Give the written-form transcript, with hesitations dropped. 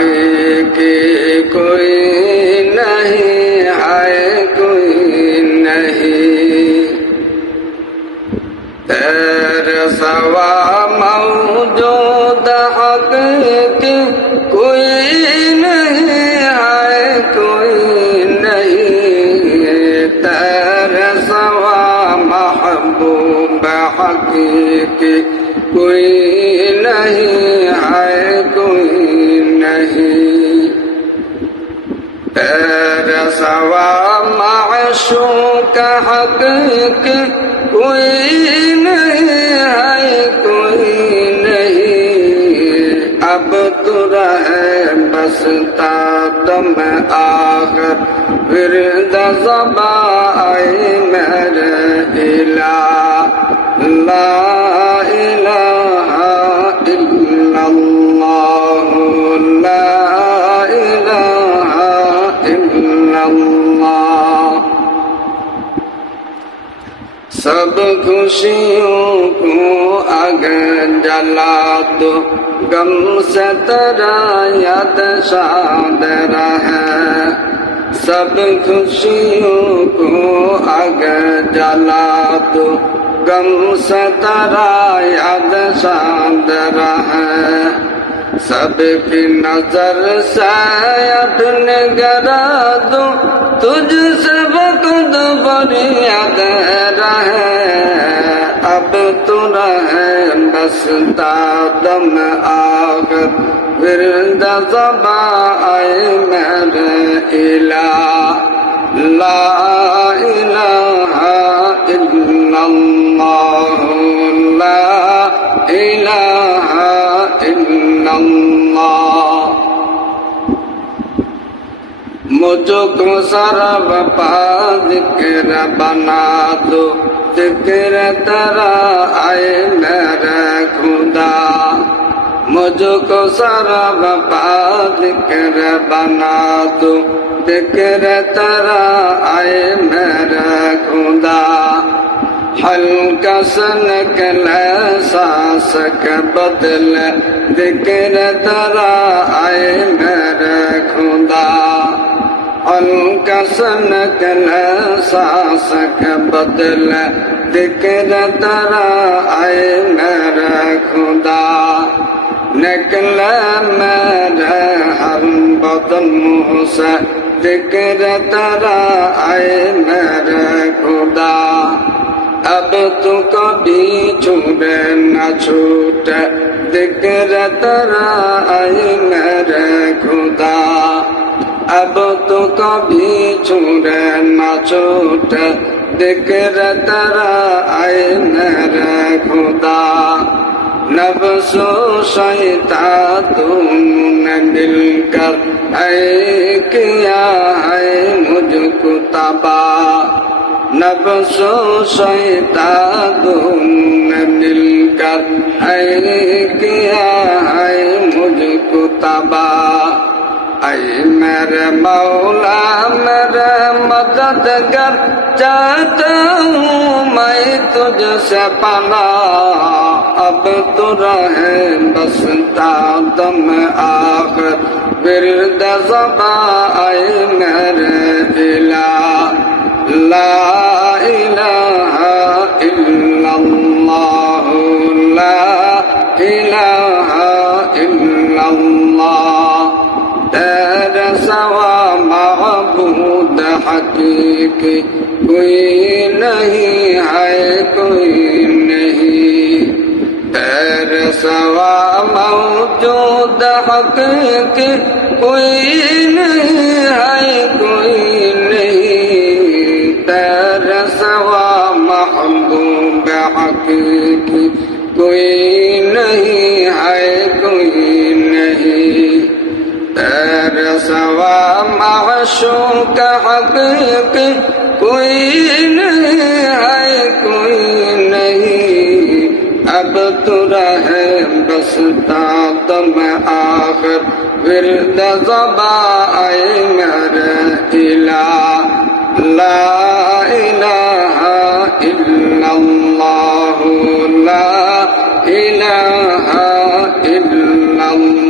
حقیقی کوئی نہیں ہے، کوئی نہیں تیرے سوا موجود حقیقی کوئی نہیں ہے، کوئی نہیں تیرے سوا محبوب حقیقی کوئی نہیں ہے، کوئی نہیں تیرے سوا معشوق حقیقی کوئی نہیں ہے، کوئی نہیں اب تو رہے بس تا دم آخر ورد زباں اے میرے الہ، لا الہ الا اللہ، لا الہ الا اللہ۔ سب خوشیوں کو اگر جلا دو، غم سے تیرا یاد شاد رہے، سب خوشیوں کو اگر جلا دو، غم سے تیرا یاد شاد رہے، سب کی نظر سے اپنے گرا دو، تجھ سے وقت فریاد رہے، اب تو رہے بس تا دم آخر ورد زباں اے میرے الہ، لا الہ الا اللہ، لا الہ الا اللہ۔ مجھ کو سرب پا ذکر بنا دو، ذکر تیرا اے میرے خدا، مجھ کو سرب پا ذکر بنا دو، ذکر تیرا اے میرے خدا، حلقہ سے نکلے سانس کے بدلے، ذکر تیرا اے میرے خدا، حلقہ سے نکلے سانس کے بدلے، ذکر تیرا اے میرے خدا، نکلے میرے ہر بدن منہ سے، ذکر تیرا اے میرے خدا، اب تو کبھی چھوڑے نہ چھوٹے، ذکر تیرا اے میرے خدا، اب تو کبھی چھوڑے نہ چھوٹے، ذکر تیرا اے میرے خدا، نفس و شیطان دونوں نے مل کر اے کیا ہے مجھ کو تباہ، نفس و شیطان دونوں نے مل کر اے کیا ہے مجھ کو تباہ، اے میرے مولا میرے مددگر، چاہتا ہوں میں تجھ سے پناہ، اب تو رہے بس تا دم آخر ورد زباں اے میرے الہ، لا الہ الا اللہ، لا الہ الا اللہ، تیرے سوا معبود حقیقی کوئی نہیں ہے، کوئی نہیں تیرے سوا موجود حقیقی کوئی نہیں ہے، کوئی نہیں تیرے سوا محبوب حقیقی کوئی نہیں ہے، کوئی نہیں تیرے سوا معشوق حقیقی کوئی نہیں ہے، کوئی نہیں اب تو رہے بس تا دم آخر ورد زباں اے میرے الہ، لا الہ الا اللہ، لا الہ الا اللہ۔